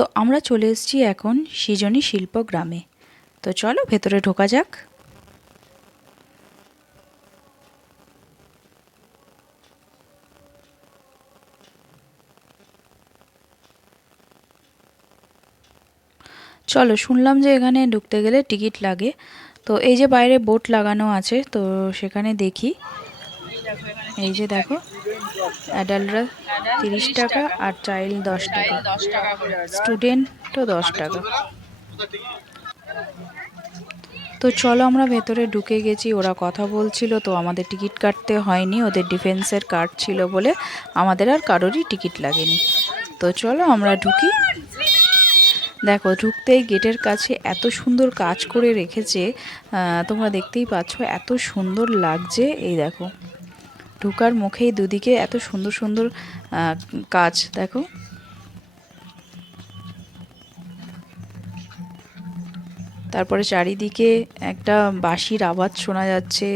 তো আমরা চলে এসেছি এখন সৃজনী শিল্প গ্রামে। তো চলো ভেতরে ঢোকা যাক। চলো শুনলাম যে এখানে ঢুকতে গেলে টিকিট লাগে। তো এই যে বাইরে বোট লাগানো আছে, তো সেখানে দেখি। এই যে দেখো অ্যাডাল্টরা তিরিশ টাকা আর চাইল্ড দশ টাকা। স্টুডেন্টও দশ টাকা। তো চলো আমরা ভেতরে ঢুকে গেছি, ওরা কথা বলছিল, তো আমাদের টিকিট কাটতে হয়নি, ওদের ডিফেন্সের কার্ড ছিল বলে আমাদের আর কারোরই টিকিট লাগেনি। তো চলো আমরা ঢুকি। দেখো ঢুকতেই গেটের কাছে এত সুন্দর কাজ করে রেখেছে তোমরা দেখতেই পাচ্ছ, এত সুন্দর লাগছে, এই দেখো। ঢুকার মুখেই দুদিকে এত সুন্দর সুন্দর কাজ দেখো। তারপরে চারিদিকে একটা বাঁশির আওয়াজ শোনা যাচ্ছে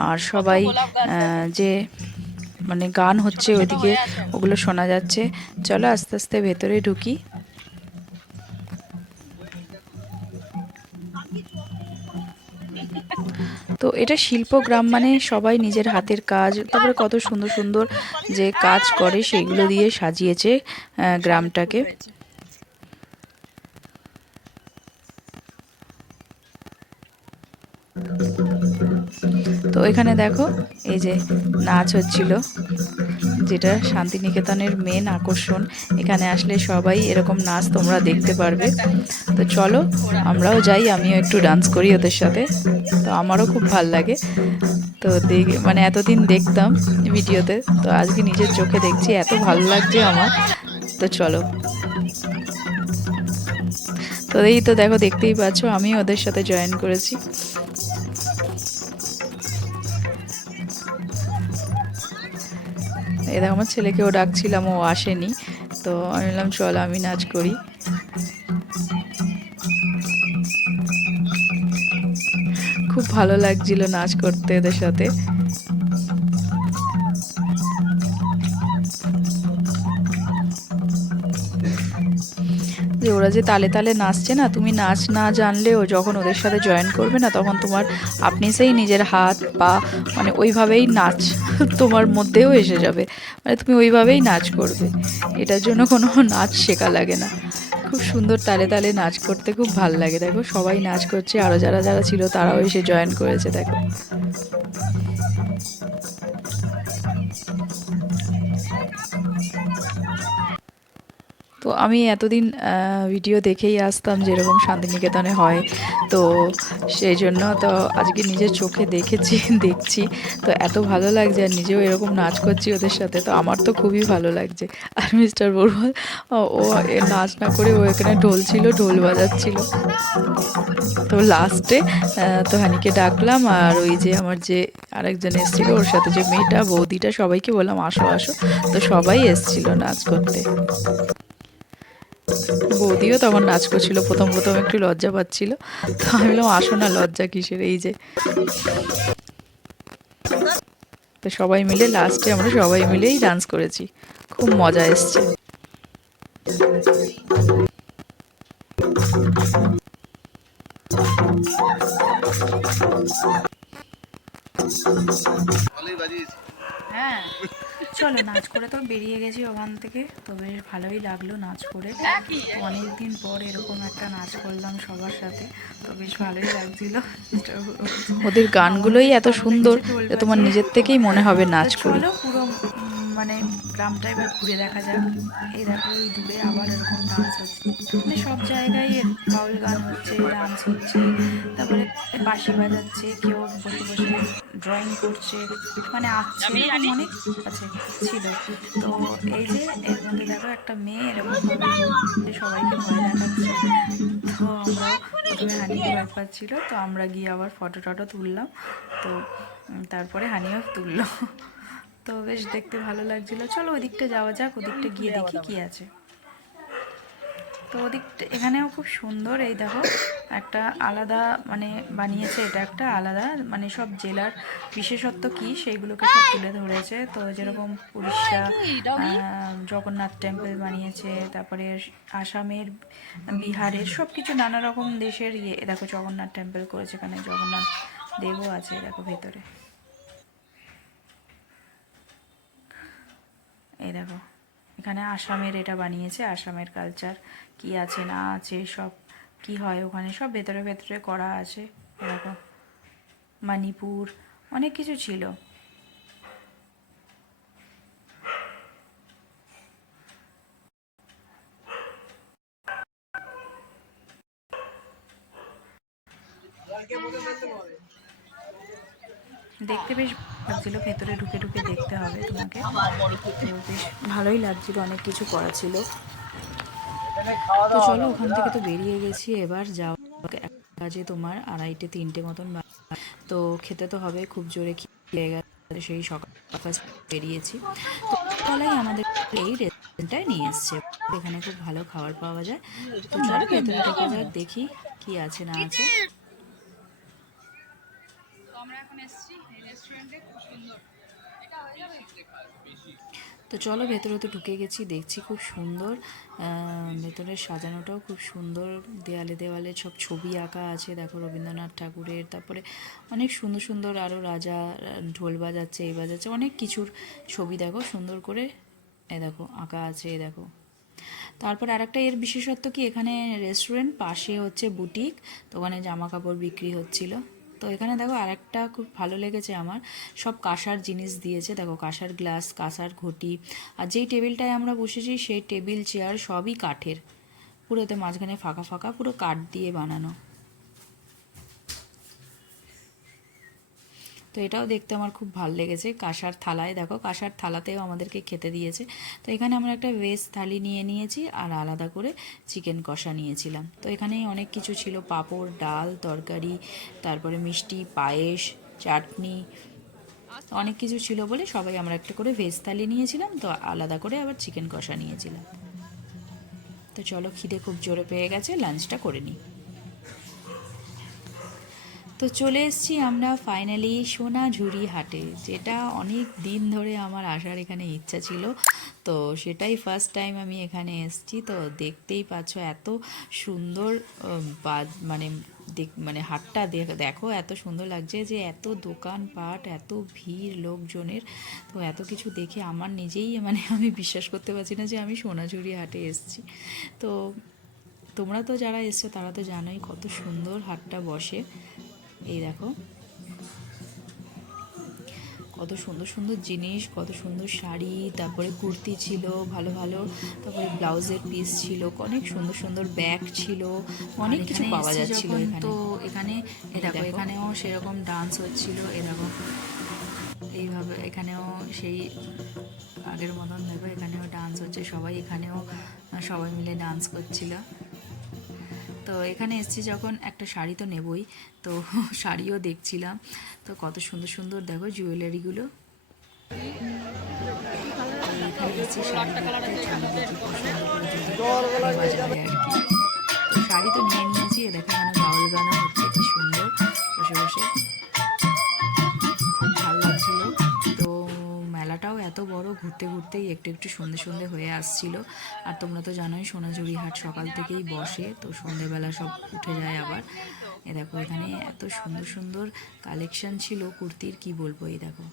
আর সবাই আহ, যে মানে গান হচ্ছে ওইদিকে ওগুলো শোনা যাচ্ছে। চলো আস্তে আস্তে ভেতরে ঢুকি। তো এটা শিল্প গ্রাম মানে সবাই নিজের হাতের কাজ, তারপরে কত সুন্দর সুন্দর যে কাজ করে সেগুলো দিয়ে সাজিয়েছে গ্রামটাকে। তো এখানে দেখো, এই যে নাচ হচ্ছিল। যেটা শান্তিনিকেতনের মেন আকর্ষণ। এখানে আসলে সবাই এরকম নাচ তোমরা দেখতে পারবে। তো চলো, আমরাও যাই, আমিও একটু ডান্স করি ওদের সাথে। তো আমারও খুব ভালো লাগে। তো মানে এতদিন দেখতাম ভিডিওতে, তো আজকে নিজের চোখে দেখছি, এত ভালো লাগছে আমার। তো চলো। তো এই তো দেখো, দেখতেই পাচ্ছ আমি ওদের সাথে জয়েন করেছি। এই দেখো, আমার ছেলেকেও ডাকছিলাম, ও আসেনি। তো আমি বললাম, চলো, আমি নাচ করি। খুব ভালো লাগছিল নাচ করতে এদের সাথে। যে ওরা যে তালে তালে নাচছে না, তুমি নাচ না জানলেও যখন ওদের সাথে জয়েন করবে না, তখন তোমার আপনি সেই নিজের হাত, পা মানে ওইভাবেই নাচ তোমার মধ্যেও এসে যাবে। মানে তুমি ওইভাবেই নাচ করবে। এটার জন্য কোনো নাচ শেখা লাগে না। খুব সুন্দর তালে তালে নাচ করতে খুব ভালো লাগে। দেখো, সবাই নাচ করছে আরও যারা যারা ছিল তারাও এসে জয়েন করেছে, দেখো। আমি এতদিন ভিডিও দেখেই আসতাম যেরকম শান্তিনিকেতনে হয়। তো সেই জন্য তো আজকে নিজের চোখে দেখেছি, দেখছি। তো এত ভালো লাগছে আর নিজেও এরকম নাচ করছি ওদের সাথে, তো আমার তো খুবই ভালো লাগছে। আর মিস্টার বড়ুয়া ও- নাচ না করে ও এখানে ঢোল ছিল, ঢোল বাজাচ্ছিল। তো লাস্টে তো হানিকে ডাকলাম আর ওই যে আমার যে আরেকজন এসেছিল, ওর সাথে যে মেয়েটা, বৌদিটা, সবাইকে বললাম, আসো আসো। তো সবাই এসেছিল নাচ করতে। বৌদিও তখন নাচ করছিল প্রথম প্রথম একটু লজ্জা পাচ্ছিল। তো আমি বললাম আসো না লজ্জা কিসের এই যে। তো সবাই মিলে লাস্টে আমরা সবাই মিলেই ডান্স করেছি। খুব মজা এসছে। হ্যাঁ। চলো নাচ করে তো বেরিয়ে গেছি ওখান থেকে। তো বেশ ভালোই লাগল নাচ করে। অনেকদিন পর এরকম একটা নাচ করলাম সবার সাথে। তো বেশ ভালোই লাগছিল। ওদের গানগুলোই এত সুন্দর তোমার নিজের থেকেই মনে হবে নাচ করি। পুরো উম, মানে গ্রামটা এবার ঘুরে দেখা যাক। এই দেখো ওই দূরে আবার এরকম ডান্স হচ্ছে। মানে সব জায়গায় বাউল গান হচ্ছে ডান্স হচ্ছে তারপরে বাঁশি বাজাচ্ছে কেউ বসে বসে ড্রয়িং করছে মানে এরকম অনেক আছে ছিল। তো এই যে এর মধ্যে দেখো একটা মেয়ে এরকম সবাইকে ভয় দেখাচ্ছে। তো আমরা প্রথমে হানিকে ভয় পাচ্ছিল তো আমরা গিয়ে আবার ফটো টটো তুললাম। তো তারপরে হানিও তুললো। তো বেশ দেখতে ভালো লাগছিল। চলো ওদিকটা যাওয়া যাক ওদিকটা গিয়ে দেখি কি আছে। তো ওদিকটা এখানেও খুব সুন্দর এই দেখো একটা আলাদা মানে বানিয়েছে এটা একটা আলাদা মানে সব জেলার বিশেষত্ব কি সেইগুলোকে সব তুলে ধরেছে। তো যেরকম উড়িষ্যা জগন্নাথ টেম্পল বানিয়েছে তারপরে আসামের বিহারের সব কিছু নানা রকম দেশের ইয়ে দেখো জগন্নাথ টেম্পল করেছে এখানে জগন্নাথ দেবও আছে দেখো ভেতরে। এই দেখো, এখানে আসামের এটা বানিয়েছে, আসামের কালচার কি আছে, না আছে, সব কি হয় ওখানে, সব ভেতরে ভেতরে করা আছে এরকম মণিপুর, অনেক কিছু ছিল। দেখতে বেশ লাগছিল, ভেতরে ঢুকে ঢুকে দেখতে হবে তোমাকে। বেশ ভালোই লাগছিল, অনেক কিছু করা ছিল। তো চলো, ওখান থেকে তো বেরিয়ে গেছি, এবার যাও। কাজে তোমার আড়াইটে, তিনটে মতন তো খেতে তো হবে, খুব জোরে খেয়ে গেছে, সেই সকাল বেরিয়েছি। তো সকালেই আমাদের এই রেস্টুরেন্টটায় নিয়ে এসছে। এখানে খুব ভালো খাবার পাওয়া যায়। তো চলো, ভেতরে ঢুকে যাক, দেখি কি আছে, না আছে। আমরা এখন এসেছি তো চলো, ভেতরে তো ঢুকে গেছি, দেখছি খুব সুন্দর। ভেতরের সাজানোটাও খুব সুন্দর। দেয়ালে দেওয়ালে সব ছবি আঁকা আছে, দেখো রবীন্দ্রনাথ ঠাকুরের, তারপরে অনেক সুন্দর সুন্দর আরও রাজা, ঢোল বাজাচ্ছে এই বাজাচ্ছে, অনেক কিছুর ছবি দেখো, সুন্দর করে। এ দেখো, আঁকা আছে, এ দেখো। তারপর আরেকটা, এর বিশেষত্ব কি? এখানে রেস্টুরেন্ট পাশে হচ্ছে বুটিক তো ওখানে জামা কাপড় বিক্রি হচ্ছিল। তো এখানে দেখো আরেকটা খুব ভালো লেগেছে আমার। সব কাঁসার জিনিস দিয়েছে। দেখো কাঁসার গ্লাস, কাঁসার ঘটি, আর যেই টেবিলটায় আমরা বসেছি সেই টেবিল, চেয়ার সবই কাঠের। পুরোতে মাঝখানে ফাঁকা ফাঁকা, পুরো কাঠ দিয়ে বানানো। তো এটাও দেখতে আমার খুব ভালো লেগেছে। কাঁসার থালায়, দেখো কাঁসার থালাতেও আমাদেরকে খেতে দিয়েছে। তো এখানে আমরা একটা ভেজ থালি নিয়ে নিয়েছি আর আলাদা করে চিকেন কষা নিয়েছিলাম। তো এখানে অনেক কিছু ছিল, পাঁপড়, ডাল, তরকারি, তারপরে মিষ্টি, পায়েস, চাটনি, অনেক কিছু ছিল বলে সবাই আমরা একটা করে ভেজ থালি নিয়েছিলাম। তো আলাদা করে আবার চিকেন কষা নিয়েছিলাম। তো চলো খিদে খুব জোরে পেয়ে গেছে লাঞ্চটা করে নিই। তো চলে এসেছি আমরা ফাইনালি সোনাঝুরি হাটে, যেটা অনেক দিন ধরে আমার আসার এখানে ইচ্ছা ছিল। তো সেটাই ফার্স্ট টাইম আমি এখানে এসেছি। তো দেখতেই পাচ্ছ এত সুন্দর মানে মানে হাটটা দেখ- দেখো এত সুন্দর লাগছে যে এত দোকানপাট, এত ভিড় লোকজনের। তো এত কিছু দেখে আমার নিজেই মানে আমি বিশ্বাস করতে পারছি না যে আমি সোনাঝুরি হাটে এসেছি। তো তোমরা তো যারা এসছো তারা তো জানোই কত সুন্দর হাটটা বসে। এই দেখো। কত সুন্দর সুন্দর জিনিস কত সুন্দর শাড়ি তারপরে কুর্তি ছিল ভালো ভালো তারপরে ব্লাউজের পিস ছিল অনেক সুন্দর সুন্দর ব্যাগ ছিল অনেক কিছু পাওয়া যাচ্ছিল তো এখানে এ দেখো এখানেও সেরকম ডান্স হচ্ছিল এ দেখো। এইভাবে এখানেও সেই আগের মতন দেখো এখানেও ডান্স হচ্ছে সবাই এখানেও সবাই মিলে ডান্স করছিল। তো এখানে এসেছি যখন একটা শাড়ি তো নেবই, তো শাড়িও দেখছিলাম। তো কত সুন্দর সুন্দর দেখো জুয়েলারিগুলো শাড়ি শাড়ি তো নিয়ে নিয়েছি দেখো মানে বাউল গানও হচ্ছে, কি সুন্দর। বসে বসে। মেলাটাও এত বড়, ঘুরতে ঘুরতেই একটু একটু সন্ধে সন্ধে হয়ে আসছিল। আর তোমরা তো জানোই সোনাঝুরি হাট সকাল থেকেই বসে, তো সন্ধেবেলা সব উঠে যায় আবার। এ দেখো এখানে এত সুন্দর সুন্দর কালেকশন ছিল কুর্তির, কি বলব এই দেখো।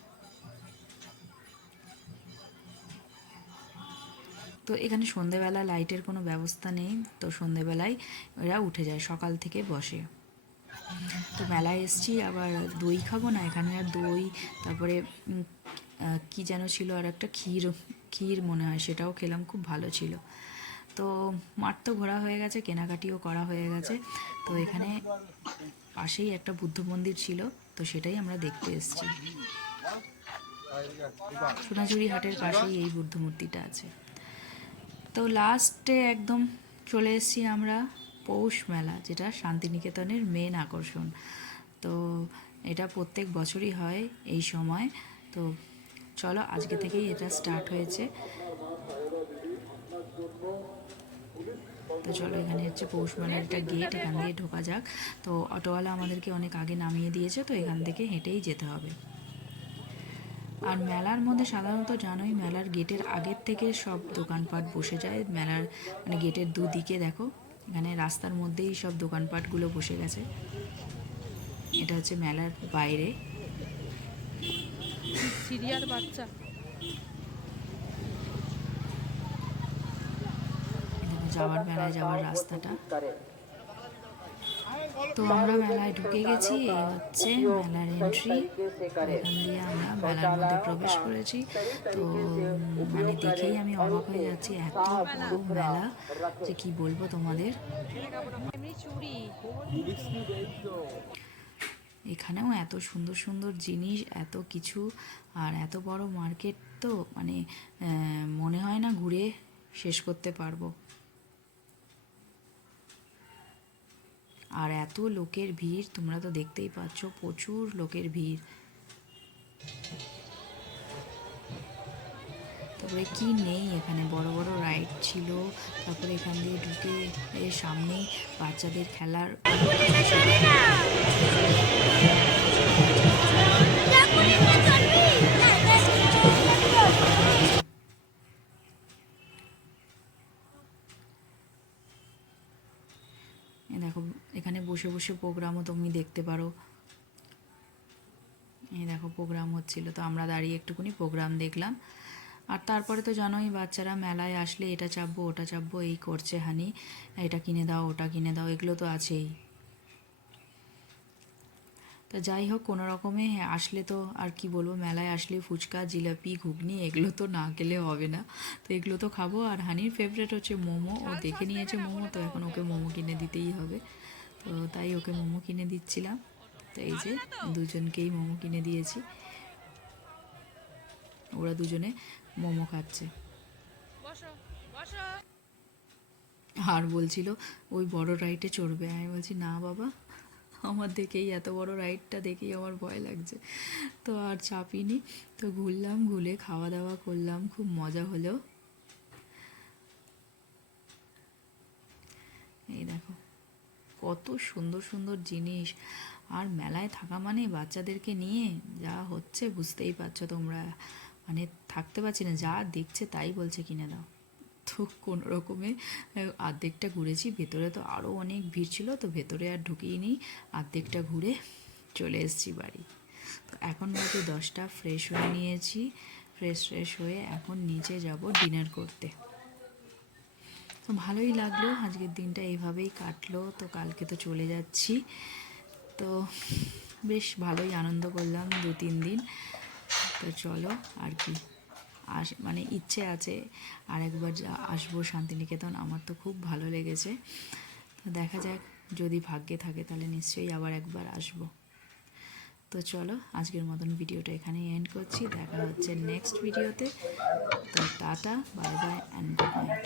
তো এখানে সন্ধেবেলা লাইটের কোনো ব্যবস্থা নেই, তো সন্ধেবেলায় এরা উঠে যায়, সকাল থেকে বসে। তো মেলায় এসছি, আবার দই খাব না, এখানে আর দই, তারপরে কি যেন ছিল আর একটা ক্ষীর ক্ষীর মনে হয়, সেটাও খেলাম, খুব ভালো ছিল। তো মাঠ তো ঘোরা হয়ে গেছে, কেনাকাটিও করা হয়ে গেছে। তো এখানে পাশেই একটা বুদ্ধ মন্দির ছিল, তো সেটাই আমরা দেখতে এসেছি। সোনাঝুরি হাটের পাশেই এই বুদ্ধ মূর্তিটা আছে। তো লাস্টে একদম চলে এসেছি আমরা পৌষ মেলা, যেটা শান্তিনিকেতনের মেন আকর্ষণ। তো এটা প্রত্যেক বছরই হয় এই সময়। তো চলো, আজকে থেকেই এটা স্টার্ট হয়েছে। তো চলো, এখানে হচ্ছে পৌষ মেলার একটা গেট এখান দিয়ে ঢোকা যাক। তো অটোওয়ালা আমাদেরকে অনেক আগে নামিয়ে দিয়েছে, তো এখান থেকে হেঁটেই যেতে হবে। আর মেলার মধ্যে সাধারণত জানোই, মেলার গেটের আগের থেকে সব দোকানপাট বসে যায়। মেলার মানে গেটের দুদিকে দেখো, এখানে রাস্তার মধ্যেই সব দোকানপাটগুলো বসে গেছে। এটা হচ্ছে মেলার বাইরে। সিরিয়ার বাচ্চা। যাওয়ার মেলায় যাওয়ার রাস্তাটা। তো আমরা মেলায় ঢুকে গেছি এই হচ্ছে মেলার এন্ট্রি এখান দিয়ে আমরা মেলার মধ্যে প্রবেশ করেছি। তো মানে দেখেই আমি অবাক হয়ে যাচ্ছি এত বড় মেলা। যে কি বলব তোমাদের? এখানেও এত সুন্দর সুন্দর জিনিস, এত কিছু, আর এত বড় মার্কেট তো মানে মনে হয় না ঘুরে শেষ করতে পারব। আর এত লোকের ভিড়, তোমরা তো দেখতেই পাচ্ছ, প্রচুর লোকের ভিড়। তারপরে কি নেই? এখানে বড় বড় রাইড ছিল। তারপরে এখান দিয়ে ঢুকে এর সামনেই বাচ্চাদের খেলার দেখো, এখানে বসে বসে প্রোগ্রামও তুমি দেখতে পারো। এই দেখো প্রোগ্রাম হচ্ছিল। তো আমরা দাঁড়িয়ে একটুখানি প্রোগ্রাম দেখলাম। আর তারপরে তো জানোই বাচ্চারা মেলায় আসলে এটা চাপবো, ওটা চাপবো, এই করছে হানি, এটা কিনে দাও, ওটা কিনে দাও, এগুলো তো আছেই। তো যাই হোক, কোনো রকমে আসলে তো আর কি বলব, মেলায় আসলে ফুচকা, জিলাপি, ঘুগনি, এগুলো তো না গেলে হবে না। তো এগুলো তো খাব, আর হানির ফেভারেট হচ্ছে মোমো, ও দেখে নিয়েছে মোমো, তো এখন ওকে মোমো কিনে দিতেই হবে। তো তাই ওকে মোমো কিনে দিচ্ছিলাম। তো এই যে, দুজনকেই মোমো কিনে দিয়েছি। ওরা দুজনে মোমো খাচ্ছে। আর বলছিল ওই বড় রাইডে চড়বে। আমি বলছি না বাবা আমার দেখেই এত বড় রাইডটা দেখেই আমার ভয় লাগছে। তো আর চাপিনি। তো ঘুরলাম ঘুরে খাওয়া দাওয়া করলাম খুব মজা হলো। এই দেখো কত সুন্দর সুন্দর জিনিস। আর মেলায় থাকা মানে বাচ্চাদেরকে নিয়ে যা হচ্ছে বুঝতেই পারছ তোমরা। মানে থাকতে পারছি না, যা দেখছে তাই বলছে কিনে দাও। তো কোনো রকমে আর্ধেকটা ঘুরেছি, ভেতরে তো আরও অনেক ভিড় ছিল, তো ভেতরে আর ঢুকিয়ে নিই আর্ধেকটা ঘুরে চলে এসেছি বাড়ি। তো এখন বাজে দশটা ফ্রেশ হয়ে নিয়েছি ফ্রেশ ফ্রেশ হয়ে এখন নিচে যাব ডিনার করতে। তো ভালোই লাগল, আজকের দিনটা এইভাবেই কাটলো, তো কালকে তো চলে যাচ্ছি। তো বেশ ভালোই আনন্দ করলাম দু তিন দিন। তো চলো, আর কি। আস মানে ইচ্ছে আছে আর একবার আসব শান্তিনিকেতন। আমার তো খুব ভালো লেগেছে। দেখা যাক, যদি ভাগ্যে থাকে তাহলে নিশ্চয়ই আবার একবার আসব। তো চলো, আজকের মতন ভিডিওটা এখানেই এন্ড করছি। দেখা হচ্ছে নেক্সট ভিডিওতে। তো tata bye bye and good